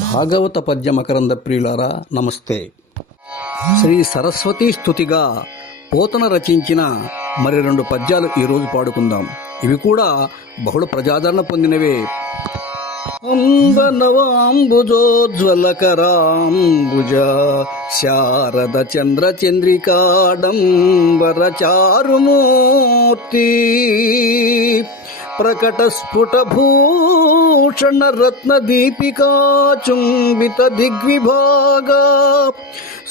భాగవత పద్య మకరంద ప్రియులారా నమస్తే. శ్రీ సరస్వతీ స్తుతిగా పోతన రచించిన మరి 2 పద్యాలు ఈరోజు పాడుకుందాం. ఇవి కూడా బహుళ ప్రజాదరణ పొందినవే. అంబనవాంబుజోజ్వలకరాంబుజ శారద చంద్ర చంద్రికాడంబర చారుమూర్తి ప్రకట స్ఫుట భూషణ రత్న దీపికా చుంబిత దిగ్విభాగా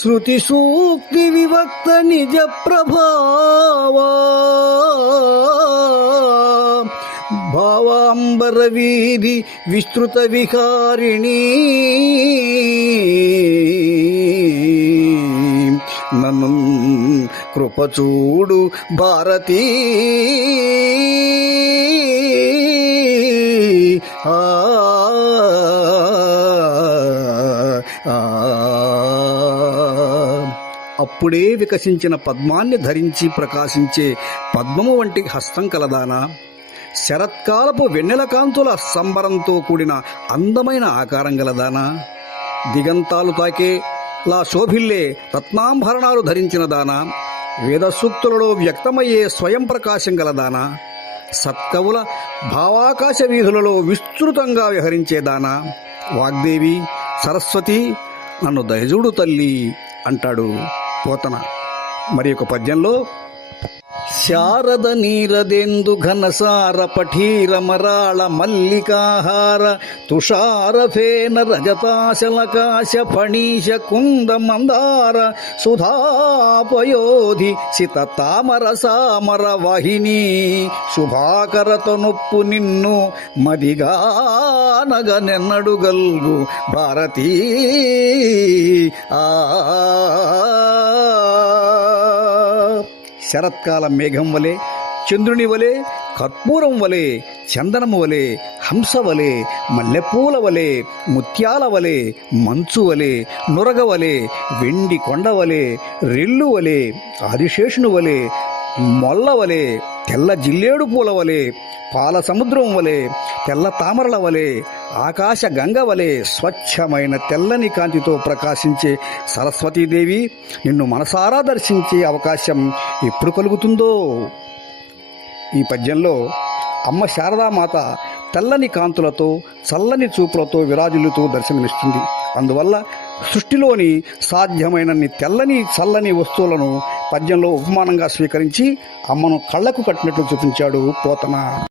శృతి సూక్తి వివక్త నిజ ప్రభావా భావాంబర వీధి విస్తృత విహారిణి నన్ను కృపచూడు భారతీ అప్పుడే వికసించిన పద్మాన్ని ధరించి ప్రకాశించే పద్మము వంటి హస్తం కలదానా, శరత్కాలపు వెన్నెల కాంతుల సంబరంతో కూడిన అందమైన ఆకారం గలదానా, దిగంతాలు తాకేలా శోభిల్లే రత్నాంభరణాలు ధరించిన దానా, వేద సూక్తులలో వ్యక్తమయ్యే స్వయం ప్రకాశం గలదానా, సత్కవుల భావాకాశ వీధులలో విస్తృతంగా విహరించేదానా, వాగ్దేవి సరస్వతి నన్ను దయజూడు తల్లి అంటాడు పోతన. మరి ఒక పద్యంలో శారద నీరదెందు ఘనసార పఠీర మరాళ మల్లికాహార తుషార ఫేన రజతాశలకాశ ఫణీశ కుంద మందార సుధాపయోధి సిత తామర సామర వాహిని శుభాకరత నొప్పు నిన్ను మదిగానగ నెన్నడు గల్గు భారతీ శరత్కాల మేఘం వలె, చంద్రుని వలె, కర్పూరం వలె, చందనము వలె, హంస వలె, మల్లెపూల వలె, ముత్యాల వలె, మంచు వలె, నురగ వలె, వెండి కొండ వలె, రెల్లు వలె, ఆదిశేషుని వలె, మొల్ల వలె, తెల్ల జిల్లేడు పూల వలె, పాల సముద్రం వలె, తెల్ల తామరల వలె, ఆకాశ గంగ వలె స్వచ్ఛమైన తెల్లని కాంతితో ప్రకాశించే సరస్వతీదేవి నిన్ను మనసారా దర్శించే అవకాశం ఎప్పుడు కలుగుతుందో. ఈ పద్యంలో అమ్మ శారదామాత తెల్లని కాంతులతో చల్లని చూపులతో విరాజిల్లుతూ దర్శనమిస్తుంది. అందువల్ల సృష్టిలోని సాధ్యమైనన్ని తెల్లని చల్లని వస్తువులను పద్యంలో ఉపమానంగా స్వీకరించి అమ్మను కళ్ళకు కట్టినట్లు చూపించాడు పోతన.